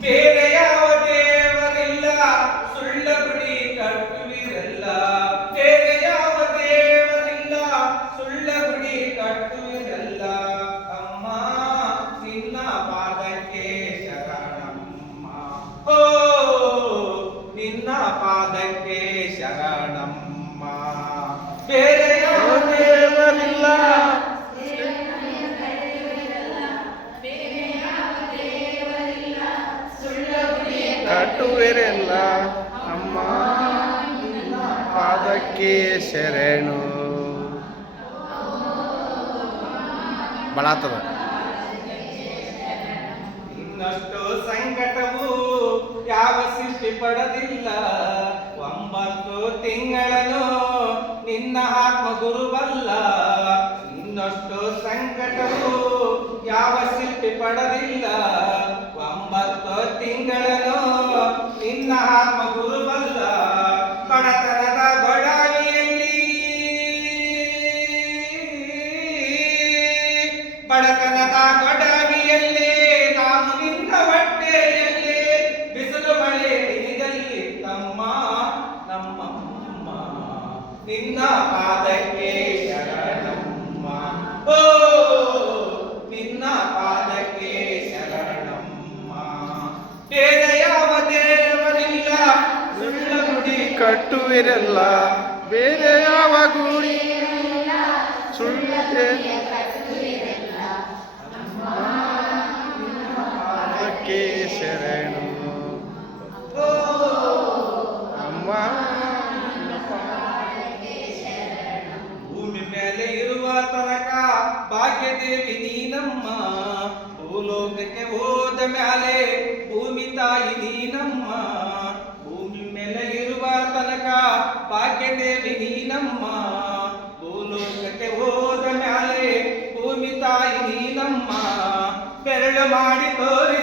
ಬೇರೆ ಕಟ್ಟುವಿರಲ್ಲ ಅಮ್ಮ, ಪಾದಕ್ಕೆ ಶರಣು. ಬಳಾತದ ಇನ್ನಷ್ಟು ಸಂಕಟವು ಯಾವ ಸೃಷ್ಟಿ ಪಡದಿಲ್ಲ. ಒಂಬತ್ತು ತಿಂಗಳನ್ನು ನಿನ್ನ ಆತ್ಮ ಗುರುವಲ್ಲ ಇನ್ನಷ್ಟು ಸಂಕಟವು ಯಾವ ನಿನ್ನ ಆತ್ಮ ಗುರುವಲ್ಲ ಬಡತನದ ಬಡಾಯಿಯಲ್ಲಿ. ಬಡತನದ ಕೊಡವಿಯಲ್ಲಿ ನಾನು ನಿನ್ನ ಹೊಟ್ಟೆಯಲ್ಲಿ ಬಿಸಿಲು ಮಳೆ ತಮ್ಮ ನಮ್ಮಮ್ಮ, ನಿನ್ನ ಕಟ್ಟುವಿರಲ್ಲ ಬೇರೆ ಯಾವ ಗುಡಿ ಸುಳ್ಳಿದೆ. ಶರಣು. ಅಮ್ಮ. ಭೂಮಿ ಮೇಲೆ ಇರುವ ತನಕ ಭಾಗ್ಯದೇವಿ ನೀನಮ್ಮ. ಭೂಲೋಕಕ್ಕೆ ಹೋದ ಮೇಲೆ ಭೂಮಿ ತಾಯಿ ನೀನಮ್ಮ ಭೂಮಿ ಮೇಲೆ ಇರುವ ತನಕ ಭಾಗ್ಯದೇವಿ ನೀನಮ್ಮ ಭೂಲೋಕಕ್ಕೆ ಹೋದ ಮ್ಯಾಲೆ ಭೂಮಿ ತಾಯಿ ನೀನಮ್ಮ ಬೆರಳು ಮಾಡಿ ತೋರಿಸುವಂತ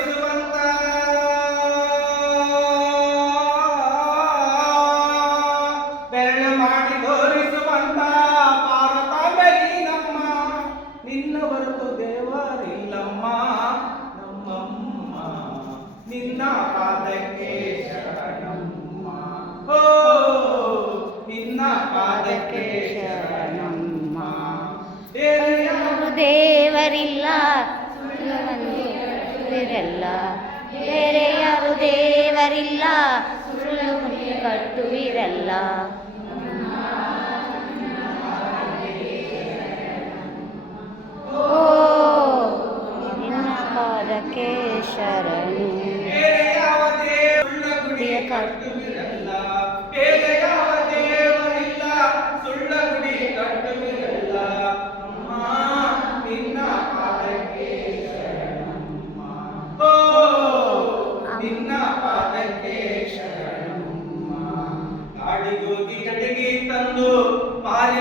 ನಿನ್ನ ಪಾದಕ್ಕೆ ಶರಣಮ್ಮ. ದೇವರಿಲ್ಲ? ಸುಳ್ಳುವಂದಿರಲ್ಲ ಬೇರೆ ಯಾರು ದೇವರಿಲ್ಲ? ಸುಳ್ಳು ಕಟ್ಟುವಿರಲ್ಲ ಓ ನಿನ್ನ ಪಾದಕ್ಕೆ ಶರಣು. ಬೇರೆ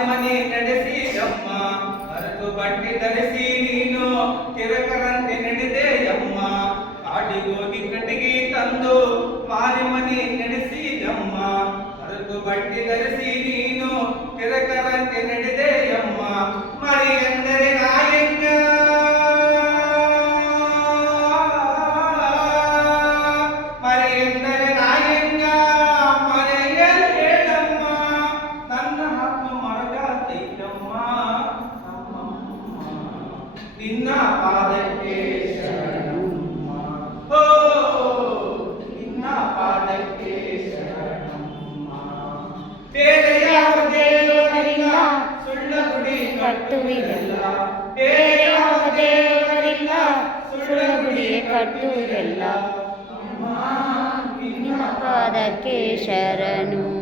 ಮಾರಿ ನಡೆಸಿ ನಡೆಸಿದಮ್ಮ ಹರಕು ಬಟ್ಟೆ ಧರಿಸಿ, ನೀನು ತಿರಕರಂತೆ ನಡೆದೆಯಮ್ಮ ಕಾಡಿಗೋಗಿ ಕಟ್ಟಿಗೆ ತಂದು ಮಾರಿ ಮನೆ ನಡೆಸಿ, ಯಮ್ಮ. ಹರಕು ಬಟ್ಟೆ ಧರಿಸಿ ನಿನ್ನ ಪಾದಕ್ಕೆ ಶರಣಮ್ಮ ಓ ನಿನ್ನ ಪಾದಕ್ಕೆ ಶರಣಮ್ಮ ಬೇರೆ ಯಾವ ದೇವರಿಲ್ಲ ಸುಳ್ಳ ಗುಡಿ ಕಟ್ಟುವಿರಲ್ಲ ಬೇರೆ ಯಾವ ದೇವರಿಲ್ಲ ಸುಳ್ಳ ಗುಡಿ ಕಟ್ಟುವಿರಲ್ಲ ಅಮ್ಮ ನಿನ್ನ ನಿಮ್ಮ ಪಾದಕ್ಕೆ ಶರಣು ಓ